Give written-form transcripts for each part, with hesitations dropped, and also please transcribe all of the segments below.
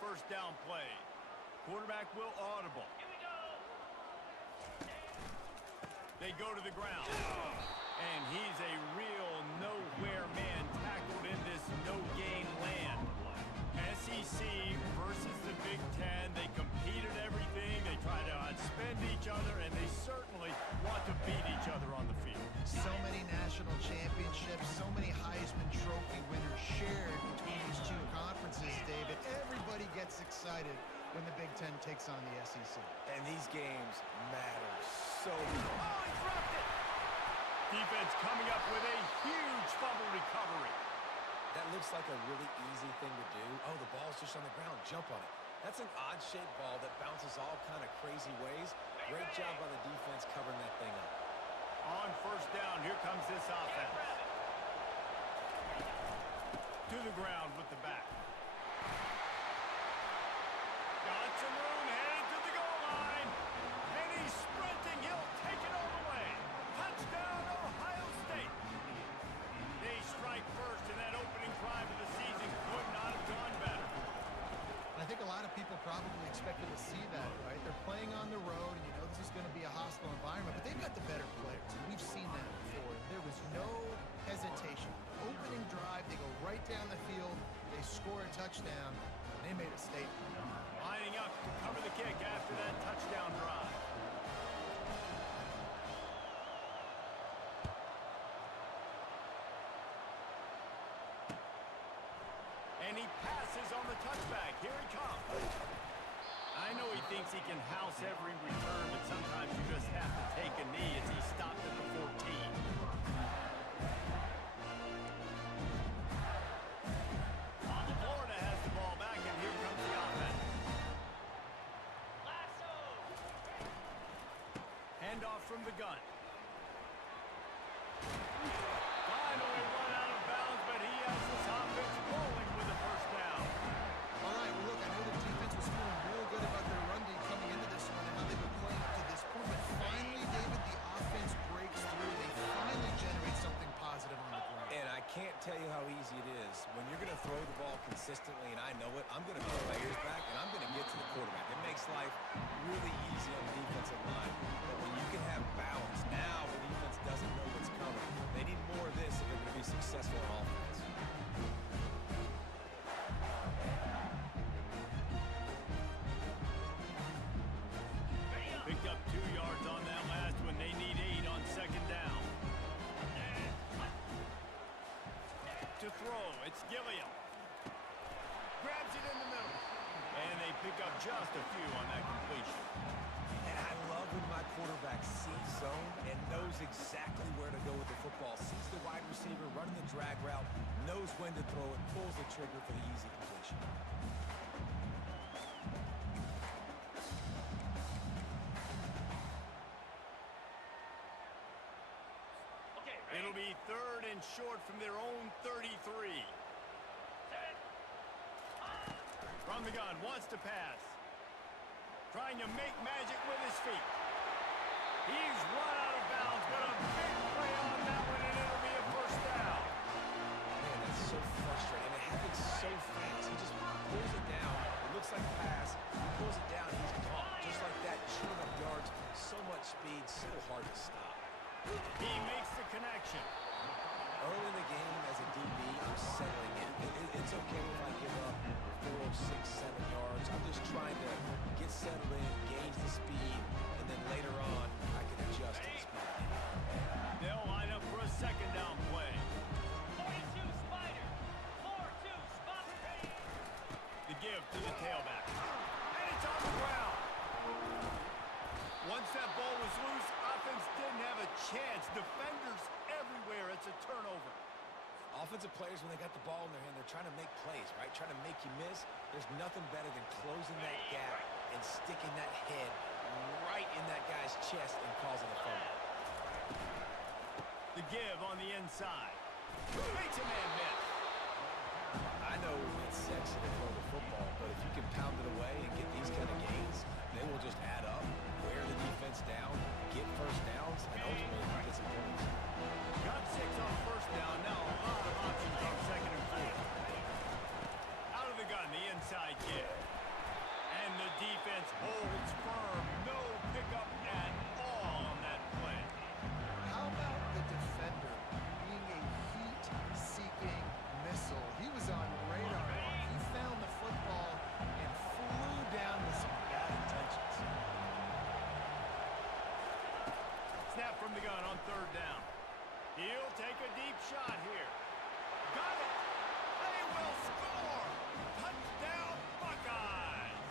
first down play. Quarterback will audible. Here we go. They go to the ground. And he's a real nowhere man tackled in this no-gain land. SEC versus the Big Ten. They compete at everything. They try to outspend each other, and they certainly want to beat each other on the field. So many national championships, so many Heisman Trophy winners shared between these two conferences, David. Everybody gets excited when the Big Ten takes on the SEC. And these games matter so much. Oh, he dropped it! Defense coming up with a huge fumble recovery. That looks like a really easy thing to do. Oh, the ball's just on the ground. Jump on it. That's an odd-shaped ball that bounces all kind of crazy ways. Great job by the defense covering that thing up. On first down, here comes this offense. To the ground with the back. Got some room, headed to the goal line. And he's sprinting. He'll take it all the way. Touchdown, Ohio State. They strike first, and that opening drive of the season could not have gone better. I think a lot of people probably expected to see that, right? They're playing on the road, and you know this is going to be a hostile environment, but they've got the better players, and we've seen that before. There was no hesitation. Opening drive, they go right down the field, they score a touchdown, and they made a statement. Lining up to cover the kick after that touchdown drive. And he passes on the touchback. Here he comes. I know he thinks he can house every return, but sometimes you just have to take a knee as he stopped at the 14. Florida has the ball back, and here comes the offense. Lasso. Handoff from the gun. Finally run out of bounds, but he has this offense rolling with the first down. All right, well, look, I know the defense was feeling real good about their run D coming into this one and how they've been playing up to this point, but finally, David, the offense breaks through. They finally generate something positive on the ground. And I can't tell you how easy it is. When you're going to throw the ball consistently, and I know it, I'm going to pull my ears back, and I'm going to get to the quarterback. It makes life really easy on the defensive line. But when you can have balance, now the defense doesn't know what's coming. They need more of this if they're going to be successful on offense. Picked up 2 yards on that last one. They need 8 on second down. To throw, it's Gilliam. Grabs it in the middle. And they pick up just a few on that completion. And I love when my quarterback sees zone and knows exactly where to go with the football. Sees the wide receiver running the drag route, knows when to throw it, pulls the trigger for the easy completion. It'll be 3rd and short from their own 33. From the gun, wants to pass. Trying to make magic with his feet. He's run out of bounds, but a big play on that one, and it'll be a first down. Man, that's so frustrating. It happens so fast. He just pulls it down. It looks like a pass. He pulls it down, and he's gone. Just like that, chewing up yards. So much speed, so hard to stop. He makes the connection. Early in the game, as a DB, I'm settling in. It's okay if I give up 4, 6, 7 yards. I'm just trying to get settled in, gauge the speed, and then later on, I can adjust to the speed. They'll line up for a second down play. 42 Spider. 4-2 spot ready. The give to the tailback. And it's on the ground. Once that ball was loose, offense didn't have a chance. Defenders everywhere. It's a turnover. Offensive players, when they got the ball in their hand, they're trying to make plays, right? Trying to make you miss. There's nothing better than closing that gap and sticking that head right in that guy's chest and causing a fumble. The give on the inside. Makes a man miss. I know it's sexy to throw the football, but if you can pound it away and get these kind of gains, they will just add up, wear the defense down, get first downs, and ultimately get some points. Got 6 on first down. Now a lot of options on second and 4. Out of the gun, the inside give. on third down. He'll take a deep shot here. Got it! They will score! Touchdown, Buckeyes!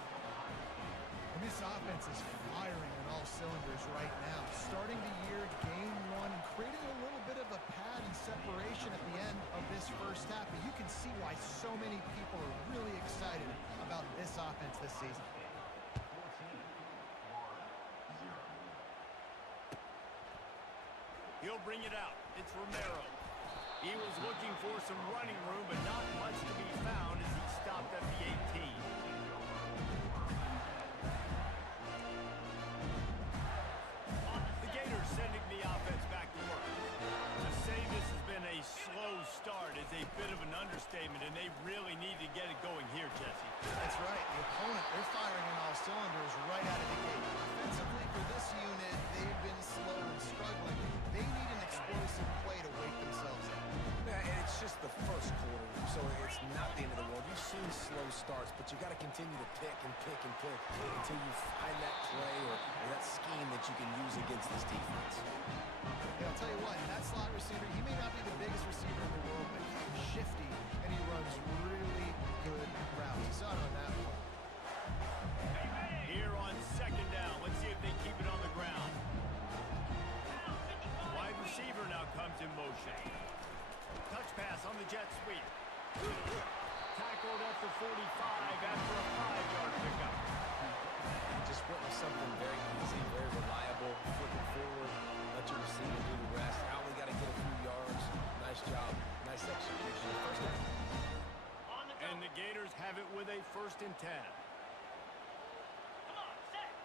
And this offense is firing on all cylinders right now. Starting the year, game one, and creating a little bit of a pad and separation at the end of this first half. But you can see why so many people are really excited about this offense this season. He'll bring it out. It's Romero. He was looking for some running room, but not much to be found as he stopped at the 18. The Gators sending the offense back to work. To say this has been a slow start is a bit of an understatement, and they really need to get it going here, Jesse. That's right. The opponent, they're firing on all cylinders right out of the gate. Offensively, for this unit, they've been slow and struggling. They need an explosive play to wake themselves up. Yeah, and it's just the first quarter, so it's not the end of the world. You've seen slow starts, but you got to continue to pick and pick and pick until you find that play or that scheme that you can use against this defense. Yeah, I'll tell you what, that slot receiver, he may not be the biggest receiver in the world, but he's shifty, and he runs really good routes. You saw it on that play. Here on second down, let's see if they keep it on the ground. Wide receiver now comes in motion. Touch pass on the jet sweep. Tackled at the 45 after a 5-yard pickup. Just went with something very easy, very reliable, flipping forward, let your receiver do the rest. I only got to get a few yards. Nice job, nice execution. First down. And the Gators have it with a 1st and 10.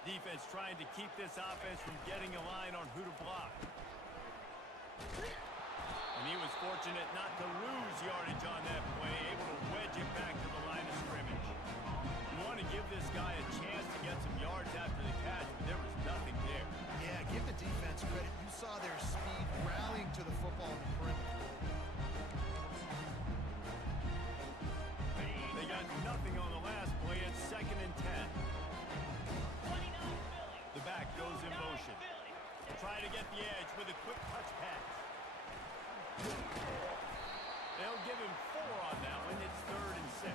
Defense trying to keep this offense from getting a line on who to block. And he was fortunate not to lose yardage on that play, able to wedge it back to the line of scrimmage. You want to give this guy a chance to get some yards after the catch, but there was nothing there. Yeah, give the defense credit. You saw their speed rallying to the football in the perimeter. They got nothing on the last play. It's 2nd and 10. The back goes in motion. Try to get the edge with a quick touch pass. They'll give him 4 on that one. It's 3rd and 6.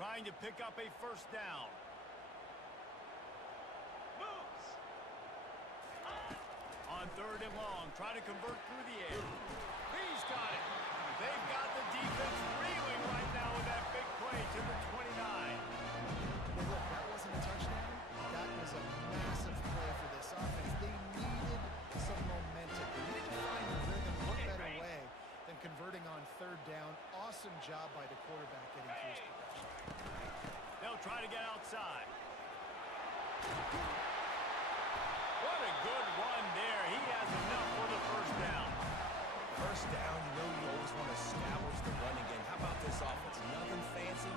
Trying to pick up a 1st down. On 3rd and long, try to convert through the air. He's got it. They've got the defense reeling right now with that big play to the 29. Well, look, that wasn't a touchdown. That was a massive play for this offense. They needed some momentum. They needed to find the rhythm. What better way than converting on 3rd down? Awesome job by the quarterback getting through his progression. They'll try to get outside. What a good run there. He has enough for the 1st down. First down, you know you always want to establish the running game. How about this offense? Nothing fancy.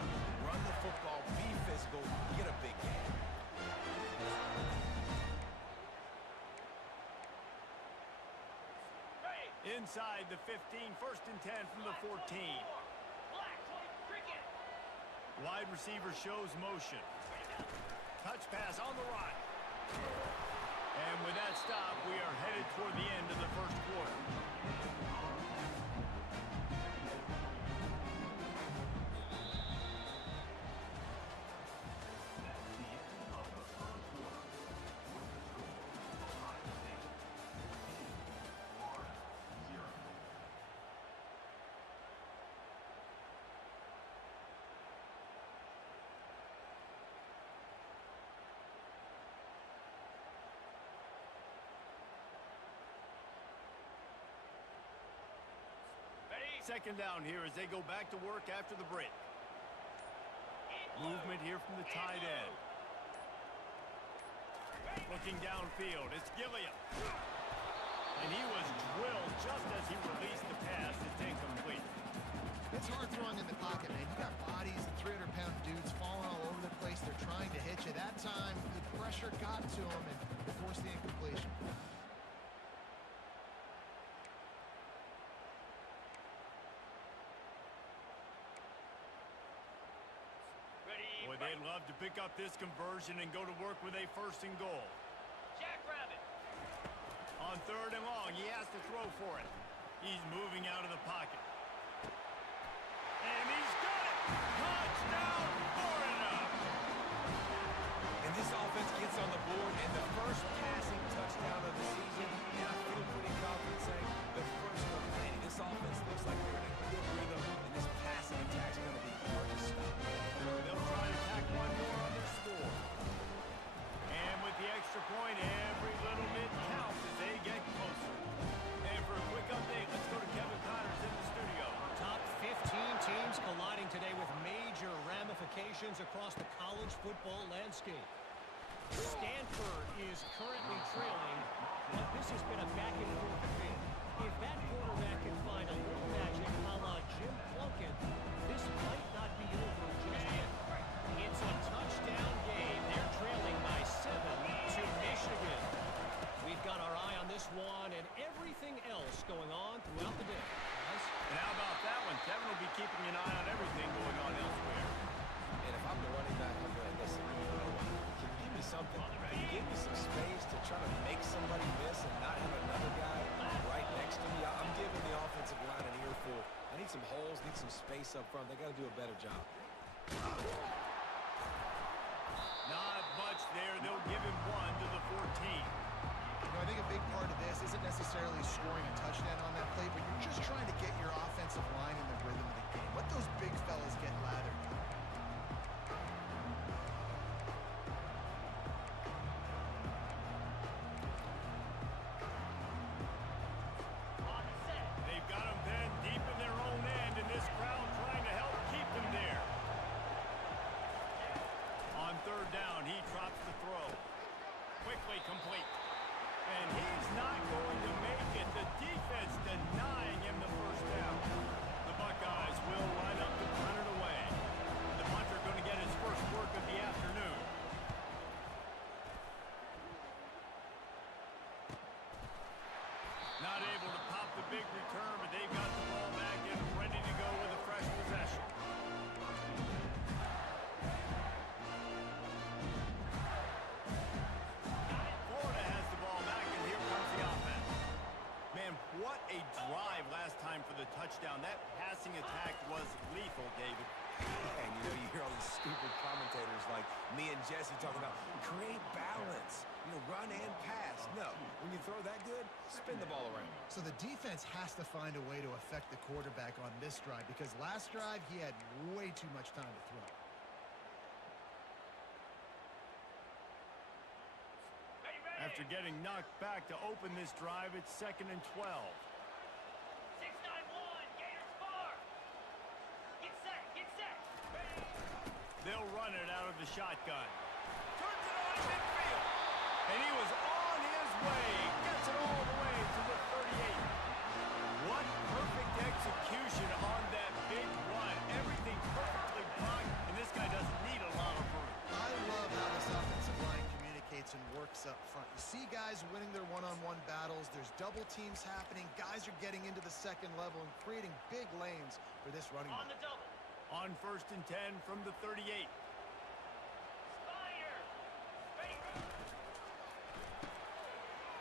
Run the football, be physical, get a big game. Inside the 15, 1st and 10 from the 14. Wide receiver shows motion. Touch pass on the right. And with that stop, we are headed toward the end of the 1st quarter. Second down here as they go back to work after the break. Movement here from the tight end. Looking downfield, it's Gilliam. And he was drilled just as he released the pass. It's incomplete. It's hard throwing in the pocket, man. You got bodies, 300-pound dudes falling all over the place. They're trying to hit you. That time, the pressure got to him and forced the incompletion. Boy, they'd love to pick up this conversion and go to work with a 1st and goal. Jackrabbit. On 3rd and long, he has to throw for it. He's moving out of the pocket. And he's got it! Touchdown, Florida! And this offense gets on the board, and the first passing touchdown of the season, and I feel pretty confident saying the first of many. This offense looks like they're in a good rhythm, and this passing attack's going to be hard to stop. They'll try to tack one more on their score. And with the extra point, every little bit counts as they get closer. And for a quick update, let's go to Kevin Connors in the studio. Top 15 teams colliding today with major ramifications across the college football landscape. Stanford is currently trailing, but this has been a back-and-forth affair. If that quarterback can find a little magic a la Jim Plunkett, this might not be over just yet. It's a touchdown game. They're trailing by 7 to Michigan. We've got our eye on this one and everything else going on throughout the day. Guys? And how about that one? Kevin will be keeping an eye on everything going on elsewhere. And if I'm the running back, I'm going to listen. You know what? Can you give me something? Can you give me some space to try to make somebody miss and not have another guy right next to me? I'm giving the offensive line an earful. I need some holes, need some space up front. They got to do a better job. Not much there. They'll give him 1 to the 14. You know, I think a big part of this isn't necessarily scoring a touchdown on that play, but you're just trying to get your offensive line in the rhythm of the game. Let those big fellas get lathered. On set. They've got him pinned deep in their own end, and this crowd trying to help keep them there. On 3rd down, he drops the throw. Quickly complete. And he's not going to make it. The defense denying him the 1st down. The Buckeyes will line up to punt it away. The punter going to get his first work of the afternoon. Not able to pop the big return, but they've got the ball back and ready to go with a fresh possession. Florida has the ball back, and here comes the offense. Man, what a drive last time for the touchdown. That passing attack was lethal, David. And you know, you hear all these stupid commentators like me and Jesse talking about create balance, you know, run and pass. No, when you throw that good, spin the ball around. So the defense has to find a way to affect the quarterback on this drive because last drive he had way too much time to throw. After getting knocked back to open this drive, it's 2nd and 12. 6-9-1. Gators far. Get set. Get set. They'll run it out of the shotgun. Turns it on midfield. And he was on his way. Gets it all the way to the 38. What perfect execution on that big run. Everything perfectly blocked, and this guy doesn't need a lot of room. I love how this offensive line communicates and works up front. You see guys winning their one-on-one battles. There's double teams happening. Guys are getting into the 2nd level and creating big lanes for this running On back. the double. On 1st and 10 from the 38. Spider. Ready.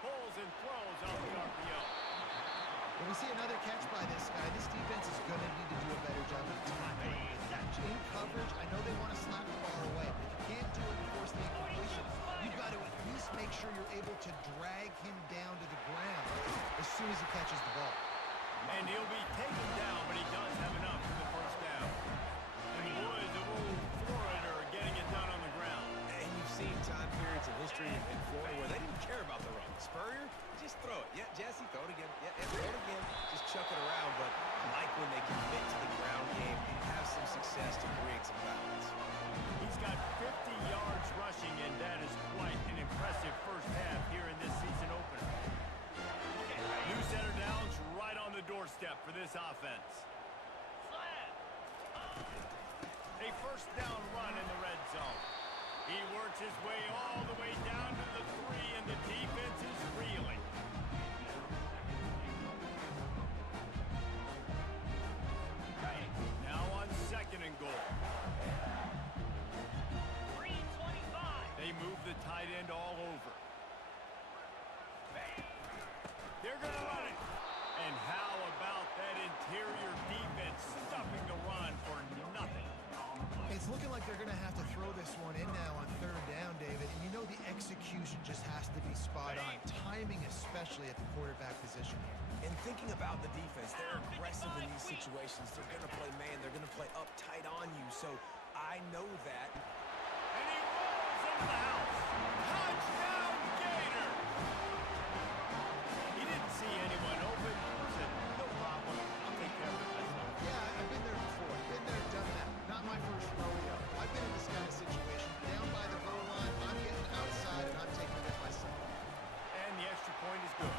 Pulls and throws off the RPO. When we see another catch by this guy, this defense is going to need to do a better job of tackling the catch. In coverage, I know they want to slap the ball away, but if you can't do it and force the incompletion, you've got to at least make sure you're able to drag him down to the ground as soon as he catches the ball. And he'll be taken down, but he does have enough for the 1st down. And the boys of old Florida are getting it done on the ground. And you've seen time periods in history in Florida where they didn't care about the run. Spurrier, just throw it. Yeah, Jesse, throw it again. Yeah, throw it again. Just chuck it around. But I like when they commit to the ground game and have some success to create some balance. He's got 50 yards rushing, and that is quite an impressive 1st half here in this season opener. New set of downs right on the doorstep for this offense. Slab. first down run in the red zone. He works his way all the way down to the 3, and the defense is reeling. Now on 2nd and goal. 3:25. They move the tight end all over. They're going to run it. And how about that interior defense stuffing the run for nothing? It's looking like they're going to have to throw this one in now on 3rd down, David. And you know the execution just has to be spot on. Timing especially at the quarterback position here. And thinking about the defense, they're aggressive in these situations. They're going to play man. They're going to play up tight on you. So I know that. And he rolls into the house. Touchdown, Gator! He didn't see anyone open. Said, no problem. I'll take care of it myself. Yeah, I've been there before. Been there, done that. Not my first rodeo. I've been in this kind of situation. Down by the goal line, I'm getting outside, and I'm taking it myself. And the extra point is good.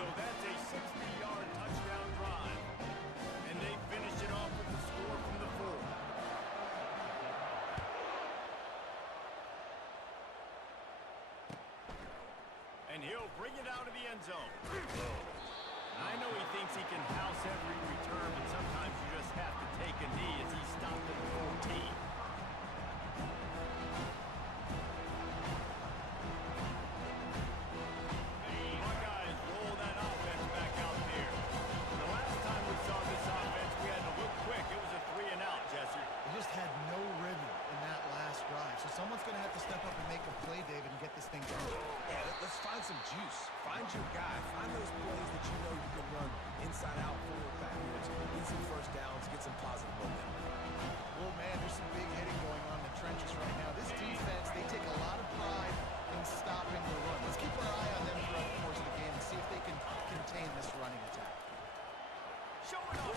So that's a 60-yard touchdown drive. And they finish it off with the score from the 4. And he'll bring it out of the end zone. I know he thinks he can house every return, but sometimes you just have to take a knee as he stopped at the 14. Buckeyes roll that offense back out there. The last time we saw this offense, we had to look quick. It was a 3-and-out, Jesse. They just had no rhythm in that last drive. So someone's going to have to step up and make a play, David, and get this thing going. Yeah, let's find some juice. Find your guy. Find those plays that you know you can run inside out, forward, backwards. Get some first downs. Get some positive momentum. Oh, man, there's some big hitting going on in the trenches right now. This defense, they take a lot of pride in stopping the run. Let's keep our eye on them throughout the course of the game and see if they can contain this running attack. Showing off.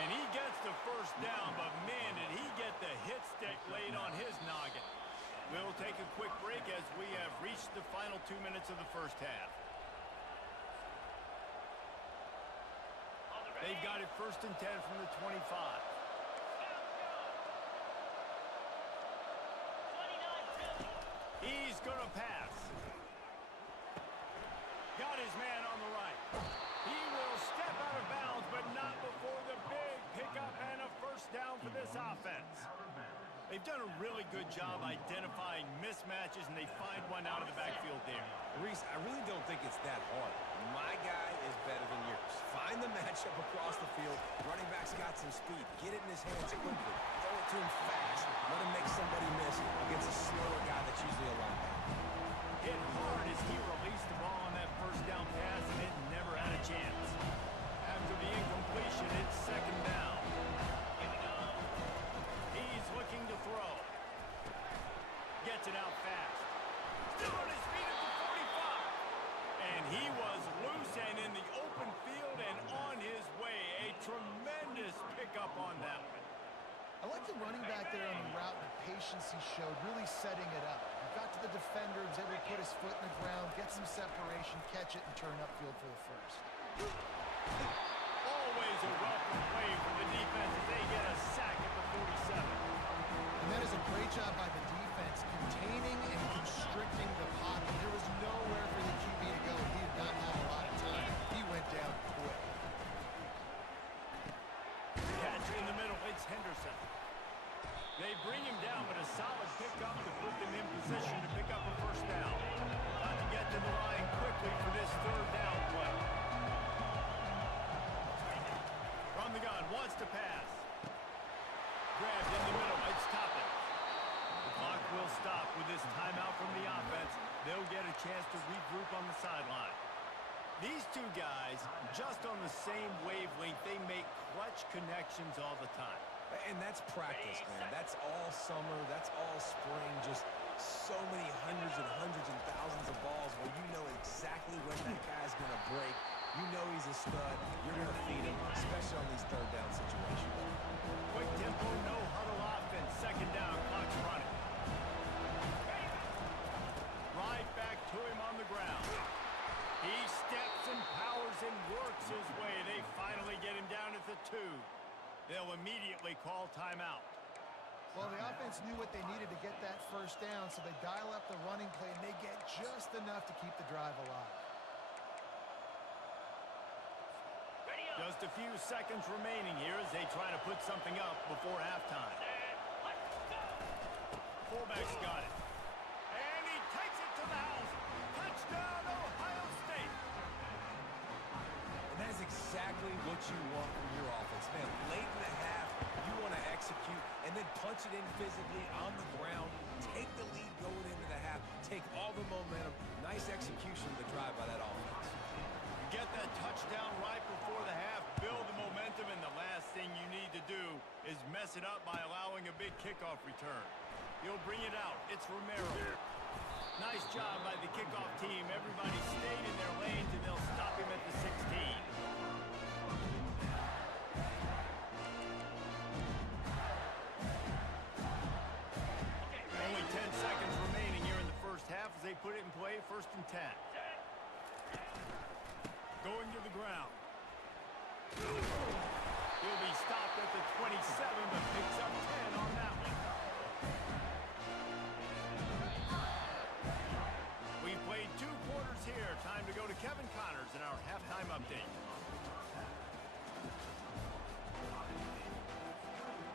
And he gets the first down, but man, did he get the hit stick laid on his noggin. We'll take a quick break as we have reached the final 2 minutes of the first half. They've got it 1st and 10 from the 25. He's going to pass. Got his man on the right. He will step out of bounds, but not before the big pickup and a first down for this offense. They've done a really good job identifying mismatches, and they find one out of the backfield there. Reese, I really don't think it's that hard. My guy is better than yours. Find the matchup across the field. Running back's got some speed. Get it in his hands quickly. Throw it to him fast. Let him make somebody miss against a slower guy that's usually a linebacker. Hit hard as he released the ball on that first down pass, and it never had a chance. After the incompletion, it's 2nd down. He's looking to throw. Gets it out fast. Still on his feet at the 45. And he was loose and in the open field and on his way. A tremendous pickup on that one. I like the running back there on the route and the patience he showed, really setting it up. He got to the defender, was able to put his foot in the ground, get some separation, catch it, and turn upfield for the first. Always a welcome play from the defense as they get a sack at the 47. And that is a great job by the defense, containing and constricting the pocket. There was nowhere for the QB to go. He did not have a lot of time. He went down quick. Catch in the middle, it's Henderson. They bring him down, but a solid pickup to put them in position to pick up a first down. Got to get to the line quickly for this 3rd down play. From the gun, wants to pass. Grabbed in the middle, it's Toppin. The clock will stop with this timeout from the offense. They'll get a chance to regroup on the sideline. These two guys, just on the same wavelength, they make clutch connections all the time. And that's practice, man. That's all summer. That's all spring. Just so many hundreds and thousands of balls where you know exactly when that guy's going to break. You know he's a stud. You're going to feed him, especially on these 3rd down situations. Quick tempo, no huddle offense. 2nd down, clock's running. Right back to him on the ground. He steps and powers and works his way. They finally get him down at the 2. They'll immediately call timeout. Well, the offense knew what they needed to get that first down, so they dial up the running play, and they get just enough to keep the drive alive. Just a few seconds remaining here as they try to put something up before halftime. Fullback's got it. And he takes it to the house. Touchdown, Ohio State. And that's exactly what you want from your offense, man. Late in the half, you want to execute and then punch it in physically on the ground. Take the lead going into the half. Take all the momentum. Nice execution of the drive by that offense. Get that touchdown right before the half, build the momentum, and the last thing you need to do is mess it up by allowing a big kickoff return. He'll bring it out. It's Romero. Nice job by the kickoff team. Everybody stayed in their lanes, and they'll stop him at the 16. Only 10 seconds remaining here in the first half as they put it in play, 1st and 10. Going to the ground. He'll be stopped at the 27, but picks up 10 on that one. We've played 2 quarters here. Time to go to Kevin Connors in our halftime update.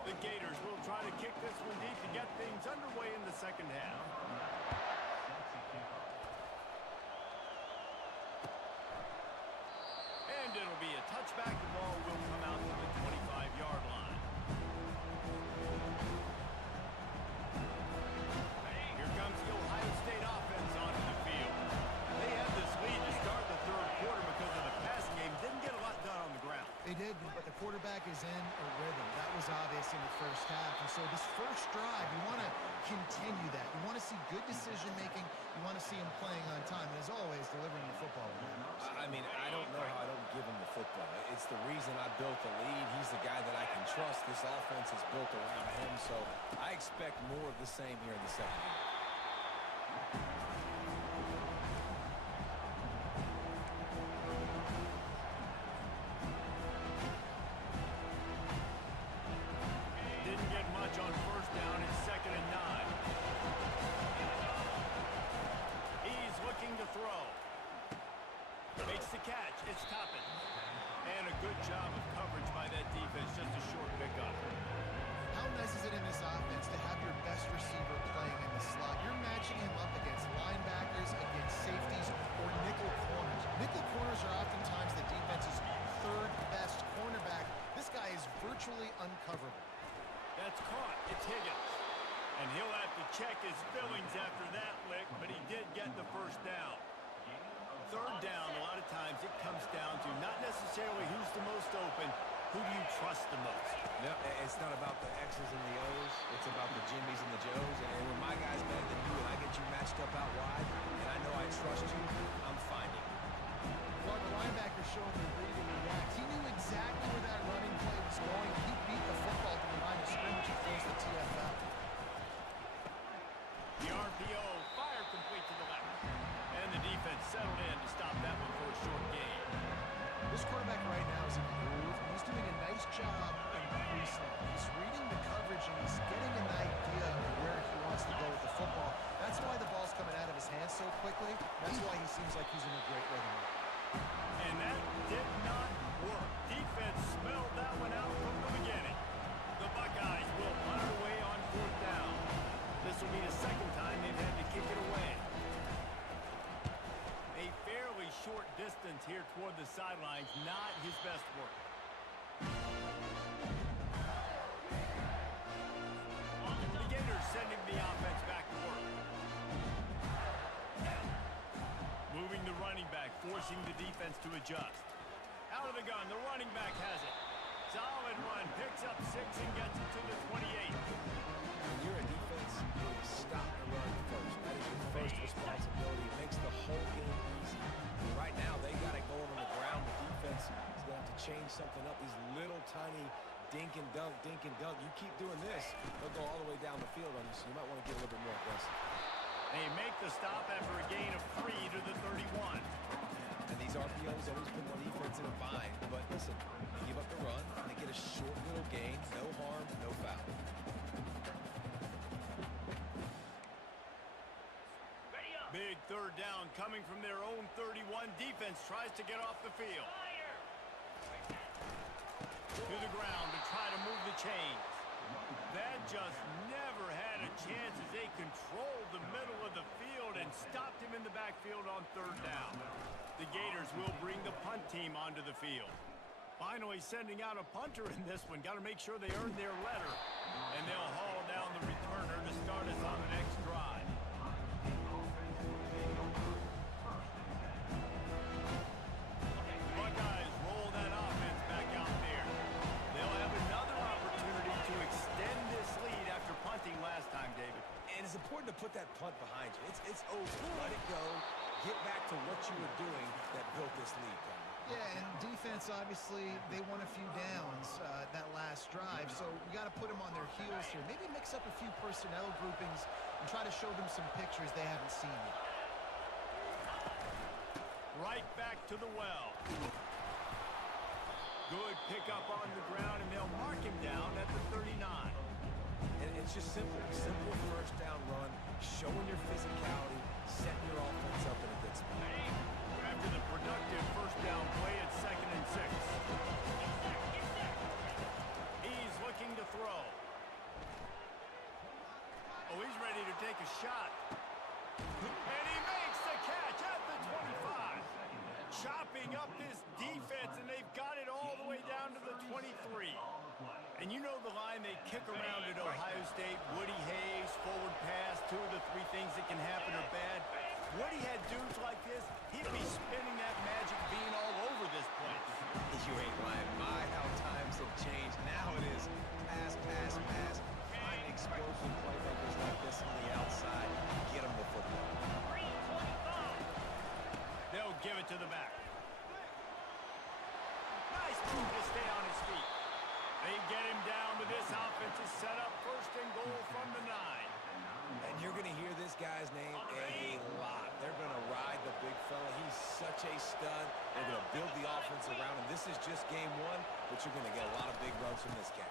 The Gators will try to kick this one deep to get things underway in the second half. It'll be a touchback. The ball will come out to the 25-yard line. Here comes the Ohio State offense onto the field. They had this lead to start the 3rd quarter because of the passing game. Didn't get a lot done on the ground. They did, but the quarterback is in a rhythm. That was obvious in the first half. And so this first drive, you want to continue that. You want to see good decision-making. You want to see him playing on time. And as always, delivering the football. I mean, I don't know how I don't give him the football. It's the reason I built the lead. He's the guy that I can trust. This offense is built around him, so I expect more of the same here in the second half. Didn't get much on 1st down. It's 2nd and 9. He's looking to throw. Makes the catch. It's Toppin. And a good job of coverage by that defense. Just a short pickup. How nice is it in this offense to have your best receiver playing in the slot? You're matching him up against linebackers, against safeties, or nickel corners. Nickel corners are oftentimes the defense's 3rd best cornerback. This guy is virtually uncoverable. That's caught. It's Higgins. And he'll have to check his fillings after that lick, but he did get the 1st down. 3rd down, a lot of times it comes down to not necessarily who's the most open, who do you trust the most? No, it's not about the X's and the O's. It's about the Jimmys and the Joes. And when my guy's better than you and I get you matched up out wide, and I know I trust you, I'm finding you. Well, the linebacker showing the read and react. He knew exactly where that running play was going. He beat the football to the line of scrimmage and forced the TFL. The RPO, fire complete to the left. And the defense settled in to stop that one for a short gain. This quarterback right now is in the groove, and he's doing a nice job in pre-snap. He's reading the coverage, and he's getting an idea of where he wants to go with the football. That's why the ball's coming out of his hands so quickly. That's why he seems like he's in a great rhythm. And that did not work. Defense smelled that one out from the beginning. The Buckeyes will punt it away on 4th down. This will be the 2nd time they've had to kick it away. A fairly short distance here toward the sidelines, not his best work. The Gators sending the offense back to work. Moving the running back, forcing the defense to adjust. Out of the gun, the running back has it. Solid run, picks up 6 and gets it to the 28. When you're a defense, you stop the run first. That is your first responsibility. It makes the whole game easy. Right now, they got it going on the ground. The defense is going to have to change something up. These little tiny dink and dunk, dink and dunk. You keep doing this, they'll go all the way down the field on you, so you might want to get a little bit more aggressive. They make the stop after a gain of 3 to the 31. And these RPOs always put the defense in a bind. But listen, they give up the run, and they get a short little gain, Big third down coming from their own 31. Defense tries to get off the field. Fire! To the ground to try to move the chains. That just never had a chance as they controlled the middle of the field and stopped him in the backfield on third down. The Gators will bring the punt team onto the field. Finally sending out a punter in this one. Got to make sure they earn their letter. And they'll haul down the returner to start us on the next drive. Buckeyes roll that offense back out there. They'll have another opportunity to extend this lead after punting last time, David. And it's important to put that punt behind you. It's over. Let it go. Get back to what you were doing that built this lead, Tom. Yeah, and defense, obviously, they won a few downs that last drive, so we got to put them on their heels here. Maybe mix up a few personnel groupings and try to show them some pictures they haven't seen yet. Right back to the well. Good pickup on the ground, and they'll mark him down at the 39. And it's just simple. Simple first down run, showing your physicality, setting your offense up in a good spot. After the productive first down play at 2nd and 6. He's looking to throw. Oh, he's ready to take a shot. And he makes the catch at the 25. Chopping up this defense, and they've got it all the way down to the 23. And you know the line they kick around at Ohio State. Woody Hayes, forward pass, 2 of the 3 things that can happen are bad. Woody had dudes like this, he'd be spinning that magic bean all over this place. You ain't lying. My, how times have changed. Now it is pass, pass, pass. Find explosive playmakers like this on the outside. Get them the football. 325. They'll give it to the back. Nice move to stay on his feet. They get him down, but this offense is set up 1st and goal from the 9. And you're going to hear this guy's name a lot. They're going to ride the big fella. He's such a stud. They're going to build the offense around him. This is just game 1, but you're going to get a lot of big runs from this guy.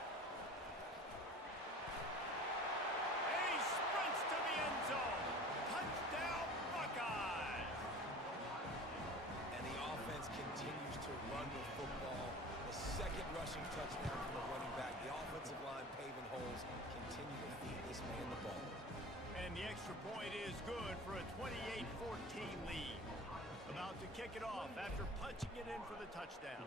And he sprints to the end zone. Touchdown, Buckeyes! And the offense continues to run the football. The 2nd rushing touchdown from the running back. The offensive line paving holes. Continue to feed this man the ball. And the extra point is good for a 28-14 lead. About to kick it off after punching it in for the touchdown.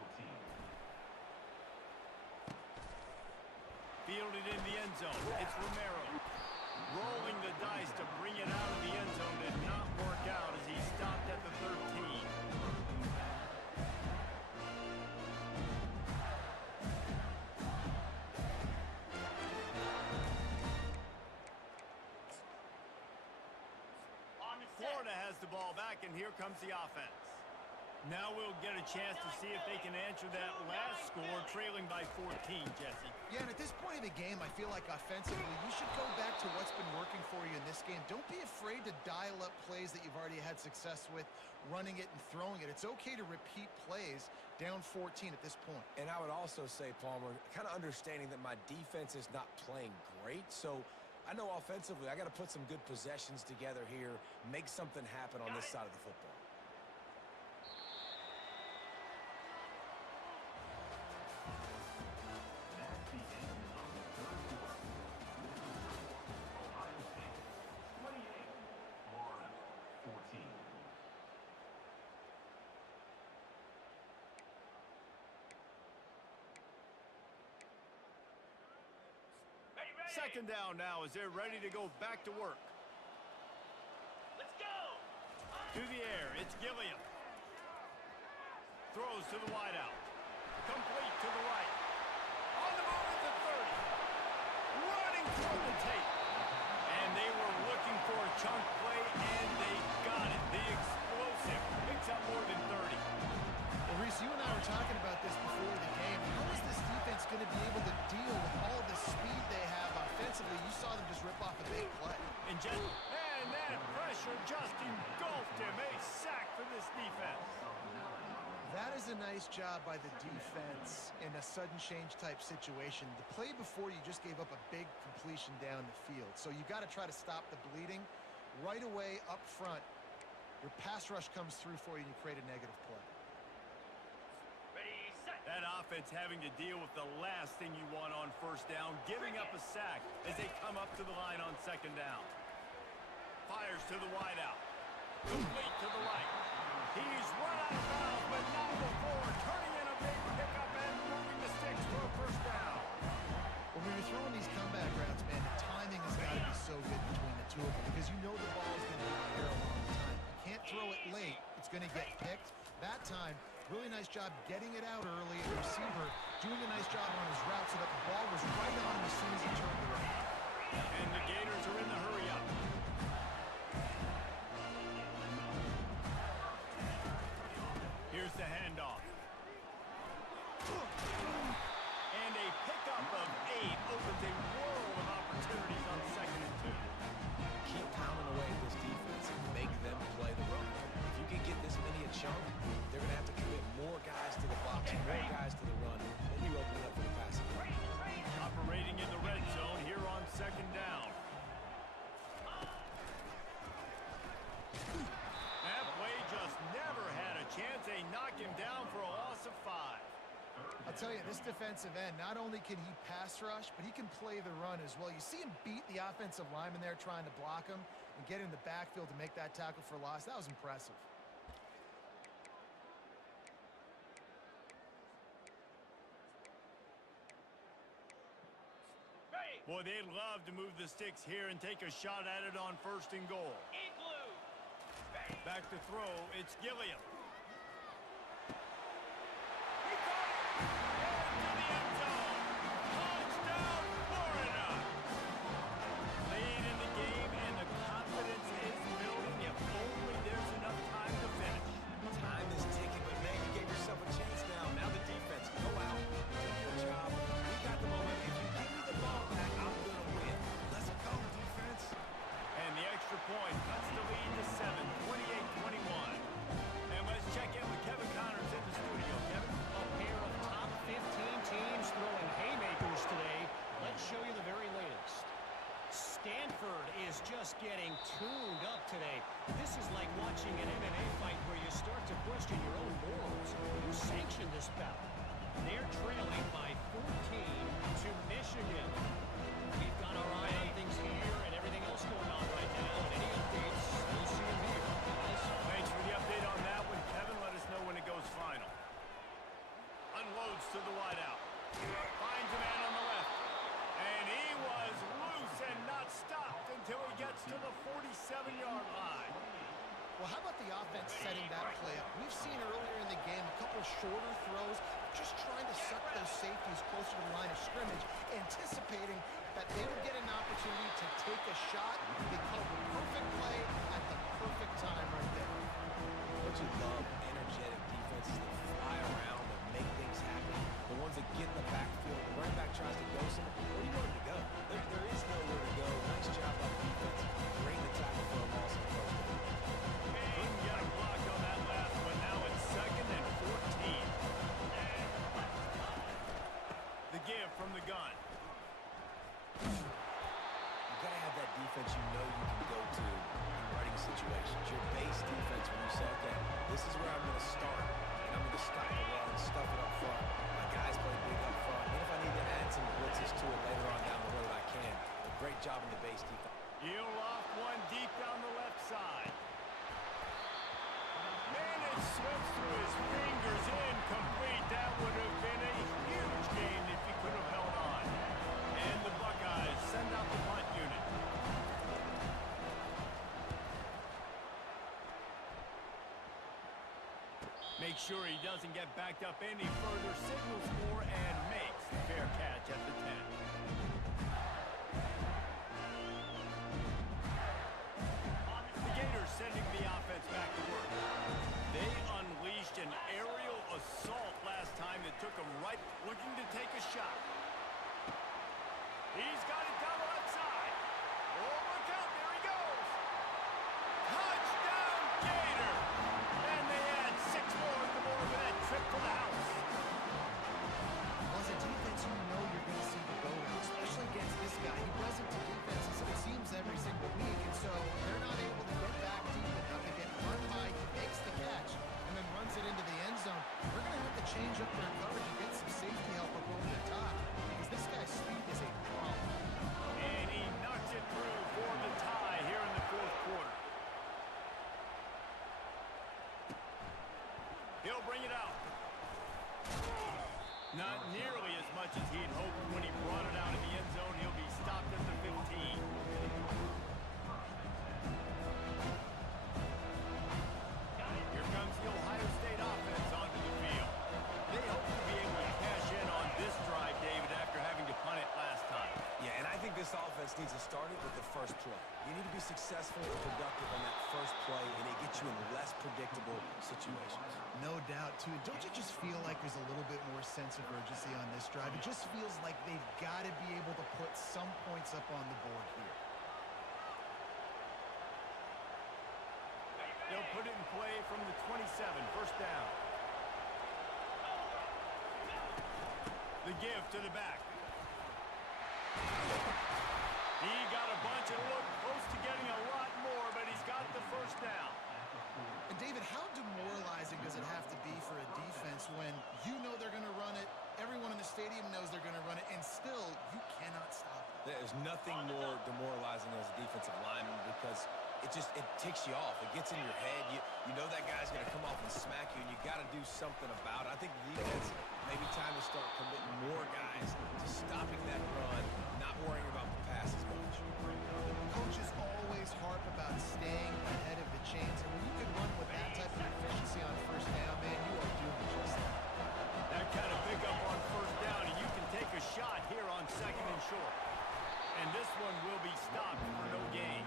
Fielded in the end zone. It's Romero. Rolling the dice to bring it out of the end zone did not work out as he stopped at the 13. Florida has the ball back, and here comes the offense. Now we'll get a chance to see if they can answer that last score, trailing by 14, Jesse. Yeah, and at this point of the game, I feel like offensively, you should go back to what's been working for you in this game. Don't be afraid to dial up plays that you've already had success with, running it and throwing it. It's okay to repeat plays down 14 at this point. And I would also say, Palmer, kind of understanding that my defense is not playing great, so I know offensively I got to put some good possessions together here, make something happen on this side of the football. Second down now as they're ready to go back to work. Let's go. To the air, it's Gilliam. Throws to the wideout. Complete to the right. On the move at the 30. Running toward the tape. And they were looking for a chunk play, and they got it. The explosive picks up more than 30. Well, Reese, you and I were talking about this before the game. How is this defense going to be able to deal with all the speed they have offensively? You saw them just rip off a big play. And that pressure just engulfed him. A sack for this defense. That is a nice job by the defense in a sudden change type situation. The play before, you just gave up a big completion down the field. So you got to try to stop the bleeding right away up front. Your pass rush comes through for you and you create a negative play. Ready, set. That offense having to deal with the last thing you want on first down, giving up a sack as they come up to the line on second down. Fires to the wideout. Complete to the right. He's run out of bounds, but not before. Turning in a big pickup and moving the sticks for a first down. When you're throwing these comeback routes, man, the timing has got to be so good between the two of them because you know the ball is going to be in the air a long time. You can't throw it late. It's going to get picked. That time, really nice job getting it out early. The receiver doing a nice job on his route so that the ball was right on him as soon as he turned around. And the Gators are in the hurry-up. Here's the handoff. And a pickup of 8 opens a world of opportunities on 2nd and 2. Keep pounding away at this defense and make them play the run. If you can get this many a chunk, they're going to have to commit more guys to the box, more guys to the run, then you open it up for the passing. Operating in the red zone here on 2nd down. That play just never had a chance. They knock him down for a loss of 5. I'll tell you, this defensive end, not only can he pass rush, but he can play the run as well. You see him beat the offensive lineman there trying to block him and get in the backfield to make that tackle for loss. That was impressive. Boy, they'd love to move the sticks here and take a shot at it on 1st and goal. Igloo. Back to throw, it's Gilliam. Point cuts the lead to 7, 28-21. And let's check in with Kevin Connors in the studio. Kevin? A pair of top 15 teams throwing haymakers today. Let's show you the very latest. Stanford is just getting tuned up today. This is like watching an MMA fight where you start to question your own morals. Who sanctioned this bout? They're trailing by 14 to Michigan. We've got our eye on things here and everything else going on right now. And any updates, we'll see them here, guys. Thanks for the update on that one, Kevin. Let us know when it goes final. Unloads to the wideout. Finds a man on the left. And he was loose and not stopped until he gets to the 47-yard line. Well, how about the offense setting that play up? We've seen earlier in the game a couple shorter throws, just trying to suck those safeties closer to the line of scrimmage, anticipating that they would get an opportunity to take a shot. They called the perfect play at the perfect time right there. Don't you love energetic defenses that fly around and make things happen? The ones that get in the backfield, the running back tries to go somewhere. Where do you want him to go? There is nowhere to go. Nice job by the defense. Great to tackle for a loss on first down. Couldn't get a block on that last one. Now it's 2nd and 14. The give from the gun. You got to have that defense you know you can go to in running situations. Your base defense when you say, okay, this is where I'm going to start, and I'm going to stop the run, stuff it up front. My guys play big up front. And if I need to add some blitzes to it later on down the road, I can. A great job in the base defense. He'll off one deep down the left side. Man, it slips through his fingers. Incomplete. That would have been a huge gain if he could have held on. And the Buckeyes send out the punt unit. Make sure he doesn't get backed up any further. Signals for and makes the fair catch at the 10. The Gators sending the offense back to work. They unleashed an aerial assault last time that took them right, looking to take a shot. He's got it down the left side. Oh, look out, there he goes. Touchdown, Gator! And they add 6 more to the board with that trip to the house. Well, as a defense, you know you're going to see the go routes. much as he'd hoped when he brought it out in the end zone. He'll be stopped at the 15. Here comes the Ohio State offense onto the field. They hope to be able to cash in on this drive, David, after having to punt it last time. Yeah, and I think this offense needs to start it with the first play. You need to be successful and productive on that first play, and it gets you in less predictable situations. No doubt, too. Don't you just feel like there's a little bit more sense of urgency on this drive? It just feels like they've got to be able to put some points up on the board here. They'll put it in play from the 27, first down. The give to the back. He got a bunch and looked close to getting a lot more, but he's got the first down. And David, how demoralizing does it have to be for a defense when you know they're going to run it, everyone in the stadium knows they're going to run it, and still you cannot stop it? There's nothing more demoralizing as a defensive lineman because it ticks you off. It gets in your head. You know that guy's going to come off and smack you, and you got to do something about it. I think the defense, maybe time to start committing more guys to stopping that run, not worrying about the pass as much. Coaches always harp about staying ahead of the chains, and when you can run with that type of efficiency on first down, man, you are doing just that. That kind of pickup on first down, and you can take a shot here on second and short. And this one will be stopped for no gain.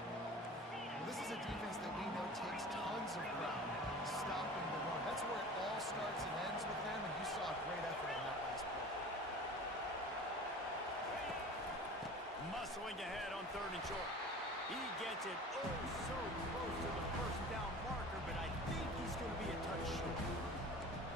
Well, this is a defense that we know takes tons of ground stopping the run. That's where it all starts and ends with them, and you saw a great effort on that last play. Muscling ahead on third and short. He gets it oh so close to the first down marker, but I think he's going to be a touch short.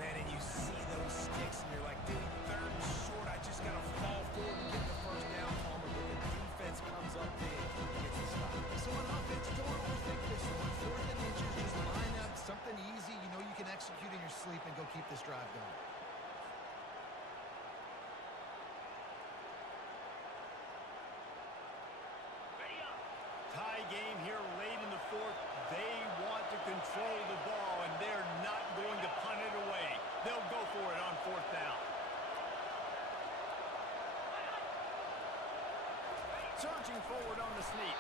Man, and you see those sticks, and you're like, dude, third and short, I just got to fall forward and get the first down, Palmer, but the defense comes up big and gets the stop. So on offense, don't overthink this one. Fourth and inches, just line up something easy you know you can execute in your sleep and go keep this drive going. Tie game here late in the fourth. They want to control the ball, and they're not going to punt it away. They'll go for it on fourth down. Surging forward on the sneak.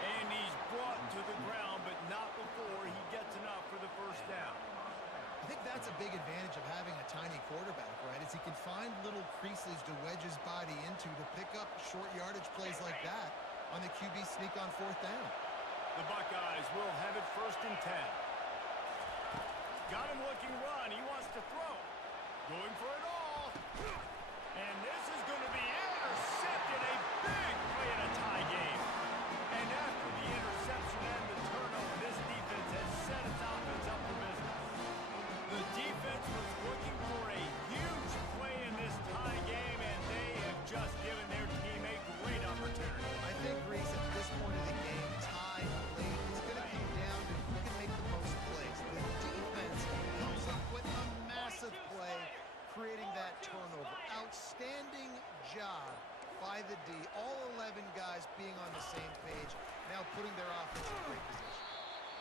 And he's brought to the ground, but not before he gets enough for the first down. I think that's a big advantage of having a tiny quarterback, right? Is he can find little creases to wedge his body into to pick up short yardage plays like that on the QB sneak on fourth down. The Buckeyes will have it first and 10. Got him looking run. He wants to throw. Going for it all. And this is going to be intercepted. A big play in a tie game. And after the interception and the turnover, this defense has set its offense up for business. The defense was looking for a huge play in this tie game, and they have just given their team a great opportunity. I think, Reese, at this point of the game, tie late, it's going to come down to who can make the most plays. The defense comes up with a massive play, creating that turnover. Outstanding job by the D. All 11 guys being on the same page, now putting their offense in great position.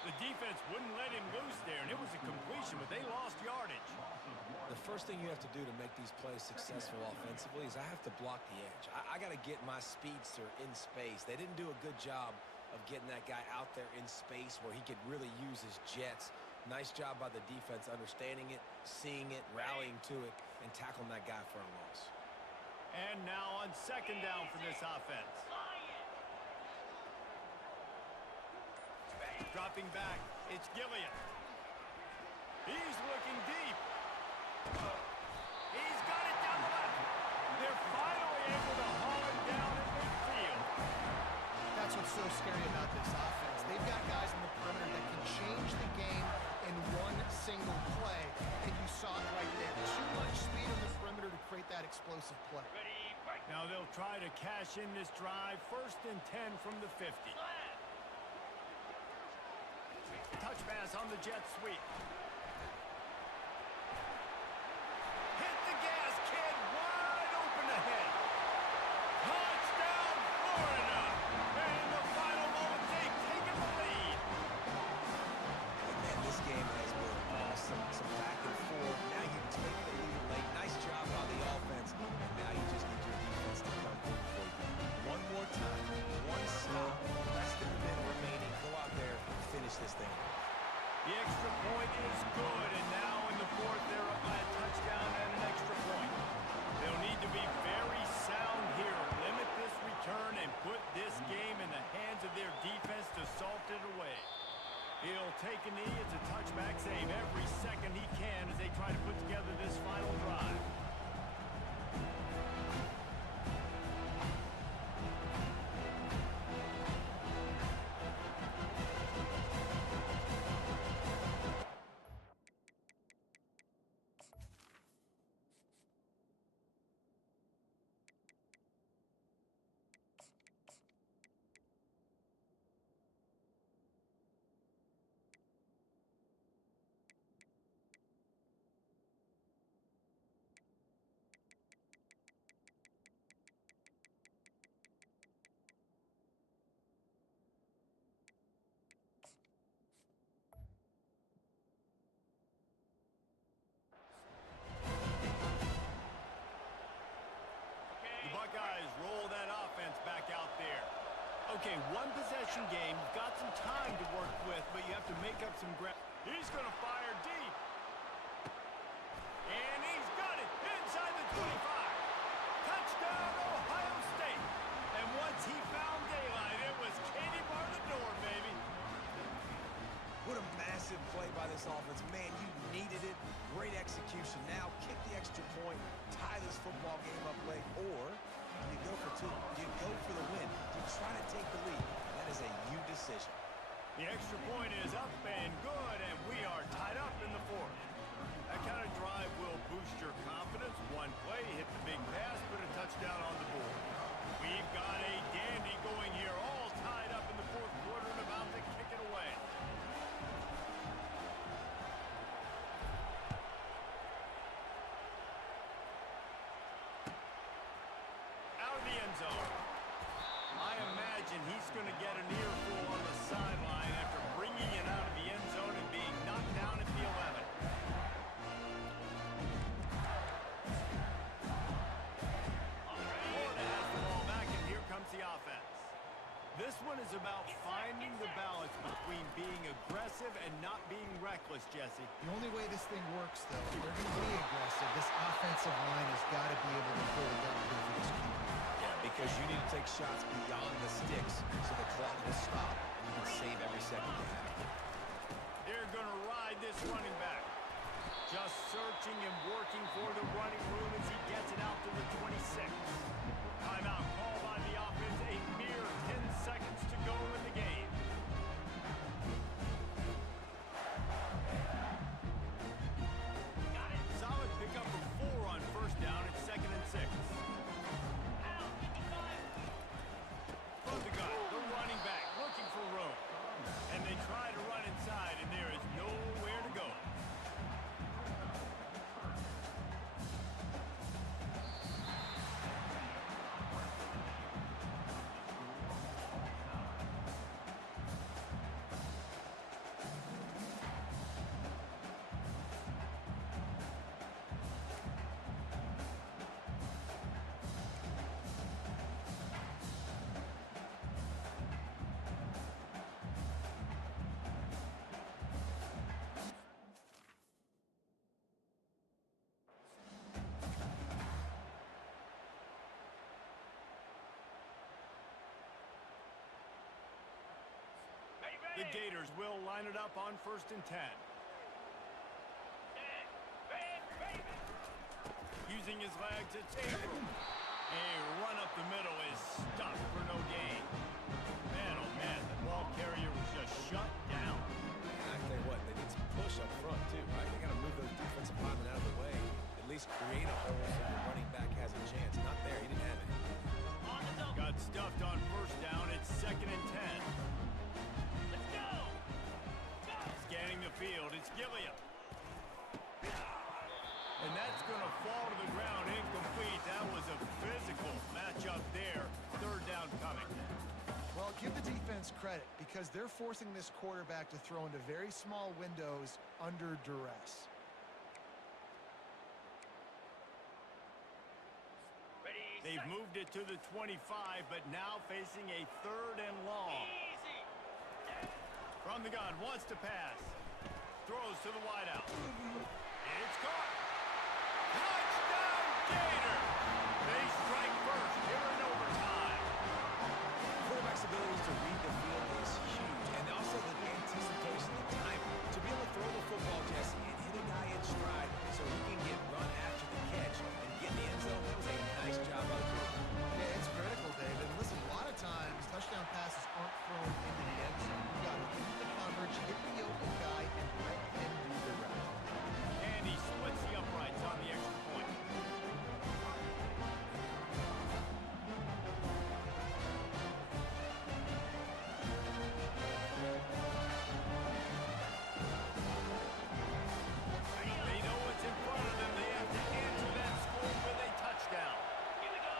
The defense wouldn't let him loose there, and it was a completion, but they lost yardage. The first thing you have to do to make these plays successful offensively is I have to block the edge. I got to get my speedster in space. They didn't do a good job of getting that guy out there in space where he could really use his jets. Nice job by the defense understanding it, seeing it, rallying to it, and tackling that guy for a loss. And now on second down for this offense. Dropping back, it's Gillian. He's looking deep. He's got it down the left. They're finally able to haul him down in midfield. That's what's so scary about this offense. They've got guys in the perimeter that can change the game in one single play, and you saw it right there. Too much speed on the perimeter to create that explosive play. Now they'll try to cash in this drive. First and 10 from the 50. Touch pass on the jet sweep. Hit the gas, kid. Wide open ahead. Touchdown, Florida. And in the final moments, they've taken the lead. And this game has been awesome. Some back and forth. Now you take the lead late. Nice job by the offense. And now you finish this thing. The extra point is good, and now in the fourth, they're up by a touchdown and an extra point. They'll need to be very sound here, limit this return, and put this game in the hands of their defense to salt it away. He'll take a knee. It's a touchback save every second he can as they try to put together this final drive. Buckeyes roll that offense back out there. Okay, one possession game. You've got some time to work with, but you have to make up some ground. He's going to fire deep. And he's got it inside the 25. Touchdown, Ohio State. And once he found daylight, it was Katie bar the door, baby. What a massive play by this offense. Man, you needed it. Great execution. Now kick the extra point, tie this football game up late, or do you go for two? Do you go for the win? Do you try to take the lead? That is a you decision. The extra point is up and good, and we are tied up in the fourth. That kind of drive will boost your confidence. One play, hit the big pass, put a touchdown on the board. We've got a dandy going here, all tied up in the fourth quarter and about to kick it away. Out of the end zone. I imagine he's going to get an earful on the sideline after bringing it out of the end zone and being knocked down at the 11. Florida has the ball back, and here comes the offense. This one is about finding the balance between being aggressive and not being reckless, Jesse. The only way this thing works, though, if they're going to be aggressive, this offensive line has got to be able to hold up for this keeper. Yeah, because you need to take shots beyond the sticks so the clock will stop and you can save every second you have. They're going to ride this running back. Just searching and working for the running room as he gets it out to the 26. Timeout call by the offense. A mere 10 seconds to go in the game. Got it. Solid pickup of 4 on first down. It's 2nd and 6. Out. 55. From the gun, the running back looking for room. And they try to run inside, and there is nowhere to go. The Gators will line it up on 1st and 10. Using his legs, it's April. A run up the middle is stopped for no gain. Man, oh man, the ball carrier was just shut down. And I tell you what, they need some push up front too, right? They got to move those defensive linemen out of the way. At least create a hole so the running back has a chance. Not there, he didn't have it. Got stuffed on 1st down, it's 2nd and 10. Let's go. Scanning the field, it's Gilliam. And that's going to fall to the ground incomplete. That was a physical matchup there. 3rd down coming. Well, give the defense credit because they're forcing this quarterback to throw into very small windows under duress. Ready, They've set. moved it to the 25, but now facing a 3rd and long. Easy. From the gun, wants to pass. Throws to the wideout. It's caught. Touchdown, Gator! They strike first here in overtime. Quarterback's ability to read the field is huge, and also the anticipation, the time to be able to throw the football, Jesse, and hit a guy in stride so he can get run after the catch and get in the end zone. That was a nice job by the quarterback. Yeah, it's critical, David. Listen, a lot of times touchdown passes aren't thrown into the end zone. You got to read the coverage, hit the open guy, and let him do the rest. And he splits the uprights on the extra point. They know what's in front of them. They have to answer that score with a touchdown. Here we go.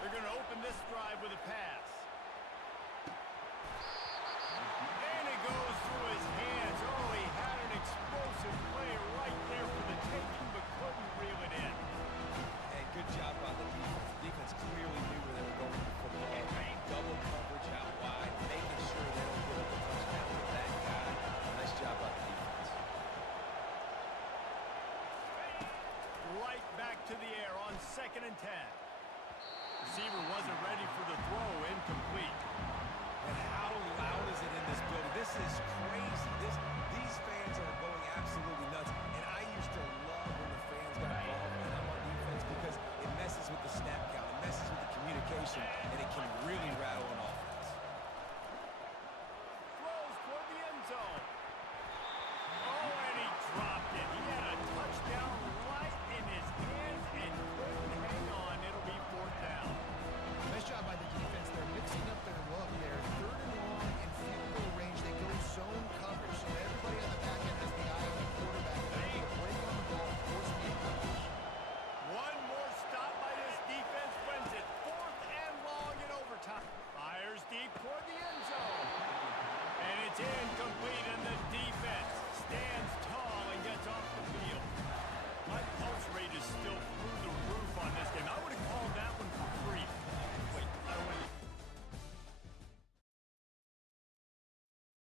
They're going to open this drive with a pass. And it goes through his hands. Oh, he had an explosive play right there for the taking, but couldn't reel it in. And good job by the defense. The defense clearly knew where they were going with the football. Double coverage out wide, making sure they don't give up the touchdown with that guy. Nice job by the defense. Right back to the air on 2nd and 10. Receiver wasn't ready for the throw, incomplete. And how loud is it in this building? This is crazy. These fans are going absolutely nuts. And I used to love when the fans got involved when I'm on defense because it messes with the snap count, it messes with the communication, and it can really rattle an offense. Throws toward the end zone. Oh, and he dropped it. He had a touchdown right in his hands and couldn't hang on. It'll be 4th down. Nice job by the defense. They're mixing up their look there. 3rd and long in field goal range. They go zone coverage, so everybody on the back end has the eye on the quarterback. They need to break on the ball, force the incompletion. One more stop by this defense wins it. 4th and long in overtime. Fires deep toward the end zone. And it's incomplete, and the defense stands tall and gets off the field. My pulse rate is still through the roof on this game. I